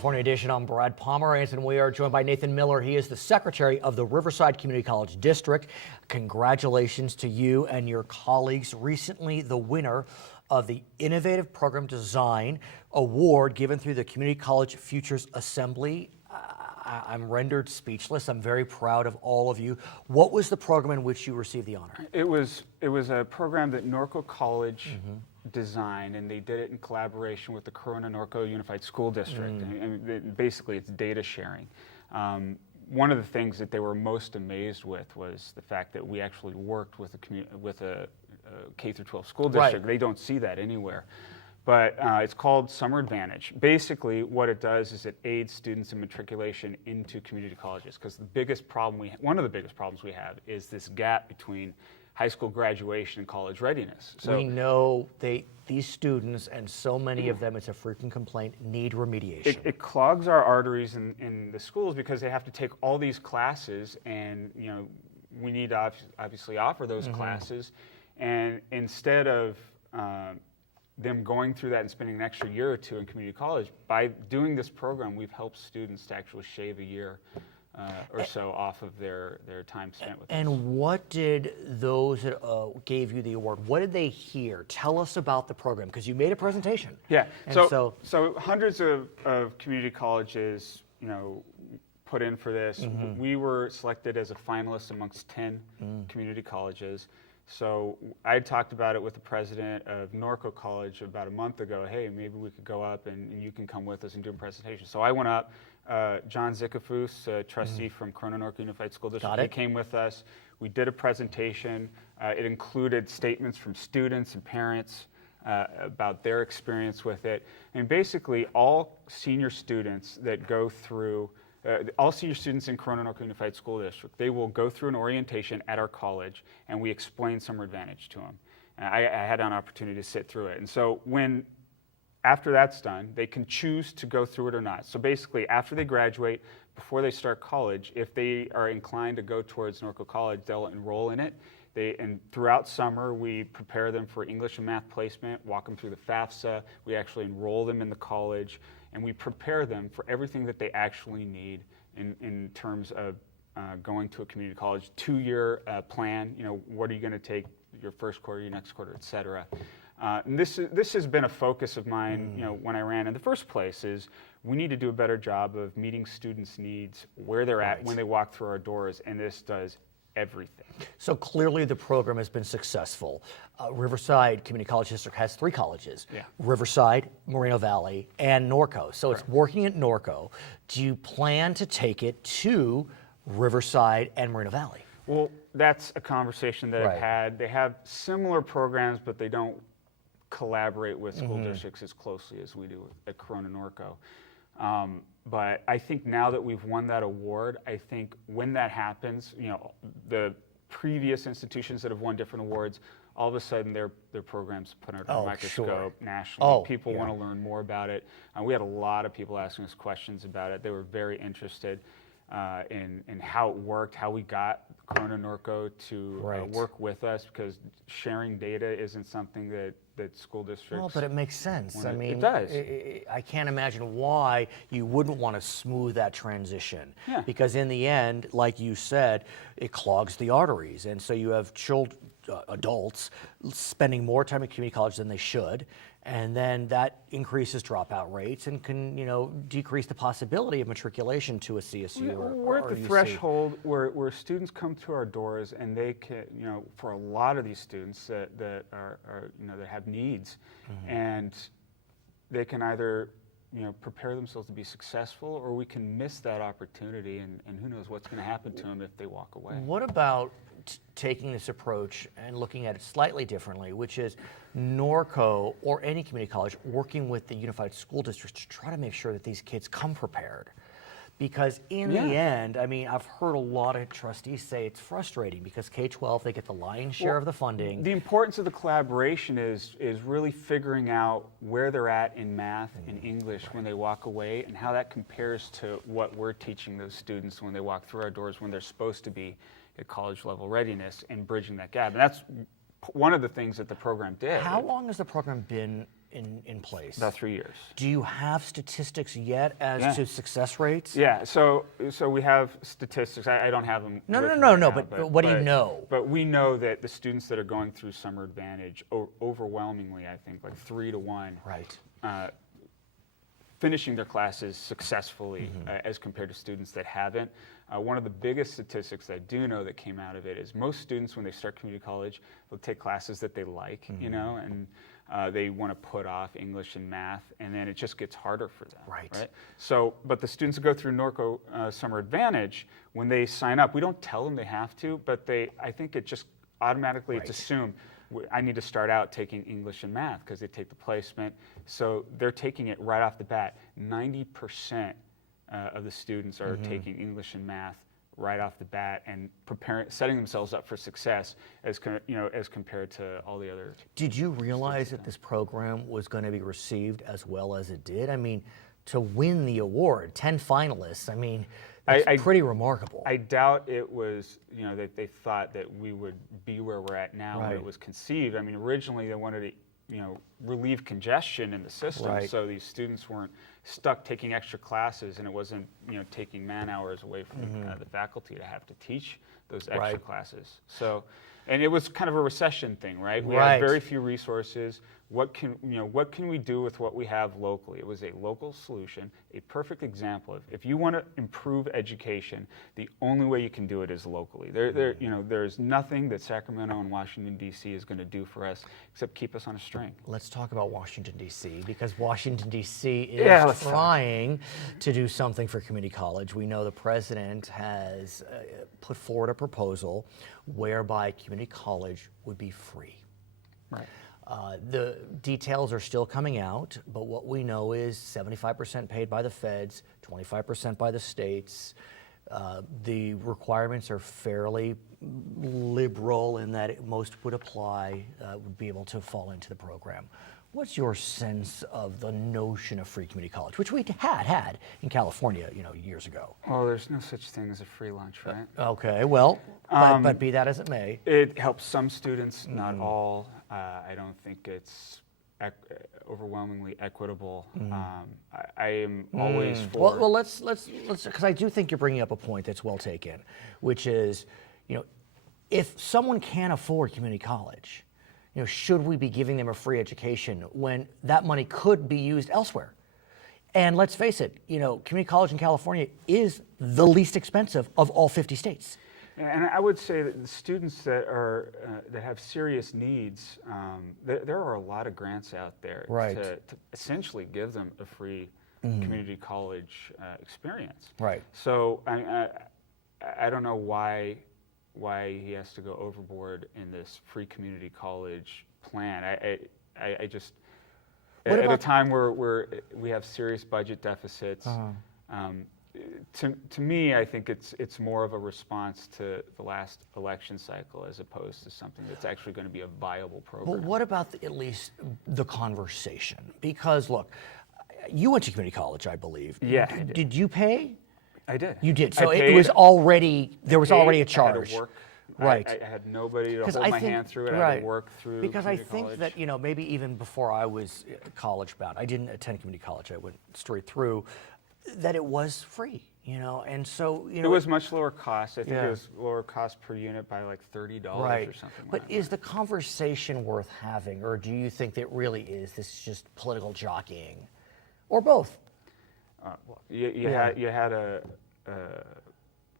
California Edition. I'm Brad Pomerance, and we are joined by Nathan Miller. He is the secretary of the Riverside Community College District. Congratulations to you and your colleagues. Recently, the winner of the Innovative Program Design Award given through the Community College Futures Assembly. I'm rendered speechless. I'm very proud of all of you. What was the program in which you received the honor? It was a program that Norco College designed, and they did it in collaboration with the Corona-Norco Unified School District. And basically, it's data sharing. One of the things that they were most amazed with was the fact that we actually worked with a K-12 school district. Right. They don't see that anywhere. But it's called Summer Advantage. Basically, what it does is it aids students in matriculation into community colleges, because one of the biggest problems we have is this gap between high school graduation and college readiness. So we know these students, and so many of them, it's a frequent complaint, need remediation. It clogs our arteries in the schools because they have to take all these classes, and we need to obviously offer those classes, and instead of them going through that and spending an extra year or two in community college, by doing this program, we've helped students to actually shave a year or so off of their time spent with us. And what did those that gave you the award, what did they hear? Tell us about the program, because you made a presentation. Yeah, and so hundreds of community colleges, put in for this. We were selected as a finalist amongst 10 community colleges. So I talked about it with the president of Norco College about a month ago. Hey, maybe we could go up and you can come with us and do a presentation. So I went up. John Zicafus, a trustee from Corona-Norco Unified School District, he came with us. We did a presentation. It included statements from students and parents about their experience with it. And basically, all senior students that go through all senior students in Corona-Norco Unified School District, they will go through an orientation at our college, and we explain Summer Advantage to them. And I had an opportunity to sit through it. And so after that's done, they can choose to go through it or not. So basically, after they graduate, before they start college, if they are inclined to go towards Norco College, they'll enroll in it. And throughout summer, we prepare them for English and math placement, walk them through the FAFSA. We actually enroll them in the college, and we prepare them for everything that they actually need in terms of going to a community college, 2-year plan. What are you going to take your first quarter, your next quarter, et cetera. And this has been a focus of mine, when I ran in the first place, is we need to do a better job of meeting students' needs where they're at when they walk through our doors, and this does everything. So clearly the program has been successful. Riverside Community College District has 3 colleges, Riverside, Moreno Valley, and Norco. So it's working at Norco. Do you plan to take it to Riverside and Moreno Valley? Well, that's a conversation that I've had. They have similar programs, but they don't collaborate with school districts as closely as we do at Corona-Norco. But I think now that we've won that award, I think when that happens, the previous institutions that have won different awards, all of a sudden their programs put under a microscope nationally. People want to learn more about it. We had a lot of people asking us questions about it. They were very interested in how it worked, how we got Corona-Norco to work with us, because sharing data isn't something that school districts... Well, but it makes sense. I mean, it does. I can't imagine why you wouldn't want to smooth that transition. Yeah. Because in the end, like you said, it clogs the arteries. And so you have adults spending more time at community college than they should. And then that increases dropout rates and can, decrease the possibility of matriculation to a CSU We're at the threshold where students come to our doors, and they can, for a lot of these students that are that have needs, and they can either, prepare themselves to be successful, or we can miss that opportunity, and who knows what's going to happen to them if they walk away. What about taking this approach and looking at it slightly differently, which is Norco or any community college working with the Unified School District to try to make sure that these kids come prepared? Because in the end, I mean, I've heard a lot of trustees say it's frustrating because K-12, they get the lion's share of the funding. The importance of the collaboration is really figuring out where they're at in math and English when they walk away, and how that compares to what we're teaching those students when they walk through our doors, when they're supposed to be at college level readiness, and bridging that gap. And that's one of the things that the program did. How long has the program been in place. About 3 years. Do you have statistics yet as to success rates? Yeah, so we have statistics. I don't have them. No, with no, me no, right no. now, But what do you know? But we know that the students that are going through Summer Advantage, overwhelmingly, I think, like 3 to 1, Right. finishing their classes successfully as compared to students that haven't. One of the biggest statistics I do know that came out of it is most students, when they start community college, they'll take classes that they like, you know, and they want to put off English and math, and then it just gets harder for them. Right. So, but the students who go through Norco Summer Advantage, when they sign up, we don't tell them they have to, but I think it just automatically, it's assumed, I need to start out taking English and math because they take the placement. So they're taking it right off the bat. 90% of the students are taking English and math right off the bat and setting themselves up for success as compared to all the other. Did you realize that this program was going to be received as well as it did? I mean, to win the award, 10 finalists, I mean, it's pretty remarkable. I doubt it was, that they thought that we would be where we're at now when it was conceived. I mean, originally they wanted to, relieve congestion in the system, so these students weren't stuck taking extra classes, and it wasn't, taking man hours away from the faculty to have to teach those extra classes. So, and it was kind of a recession thing, right? We had very few resources. What can we do with what we have locally? It was a local solution, a perfect example of if you want to improve education, the only way you can do it is locally. There's nothing that Sacramento and Washington, D.C. is going to do for us except keep us on a string. Let's talk about Washington, D.C., because Washington, D.C. is trying to do something for community college. We know the president has put forward a proposal whereby community college would be free. Right. The details are still coming out, but what we know is 75% paid by the feds, 25% by the states. The requirements are fairly liberal in that most would apply, would be able to fall into the program. What's your sense of the notion of free community college, which we had in California, years ago? Well, there's no such thing as a free lunch, right? Okay, well, but be that as it may. It helps some students, not all. I don't think it's overwhelmingly equitable. I am always for. Well, let's because I do think you're bringing up a point that's well taken, which is, if someone can't afford community college, should we be giving them a free education when that money could be used elsewhere? And let's face it, community college in California is the least expensive of all 50 states. And I would say that the students that that have serious needs, there are a lot of grants out there to essentially give them a free community college experience. Right. So I don't know why he has to go overboard in this free community college plan. I just at a time where we have serious budget deficits. To me, I think it's more of a response to the last election cycle as opposed to something that's actually going to be a viable program. Well, what about at least the conversation? Because look, you went to community college, I believe. Yeah, I did. Did you pay? I did. You did. So it was already already a charge. I had to work. Right. I had nobody to hold my hand through it. I had to work through because I think college. that maybe even before I was college bound, I didn't attend community college. I went straight through. That it was free, and so it was much lower cost. I think it was lower cost per unit by like $30 or something. But is the conversation worth having, or do you think that really is this is just political jockeying, or both? You had a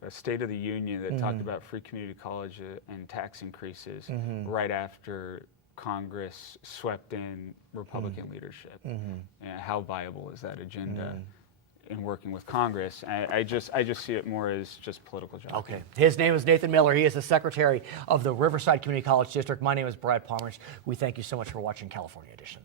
State of the Union that talked about free community college and tax increases right after Congress swept in Republican leadership. How viable is that agenda? In working with Congress, I just see it more as just political jockeying. Okay. His name is Nathan Miller. He is the secretary of the Riverside Community College District. My name is Brad Pomerance. We thank you so much for watching California Edition.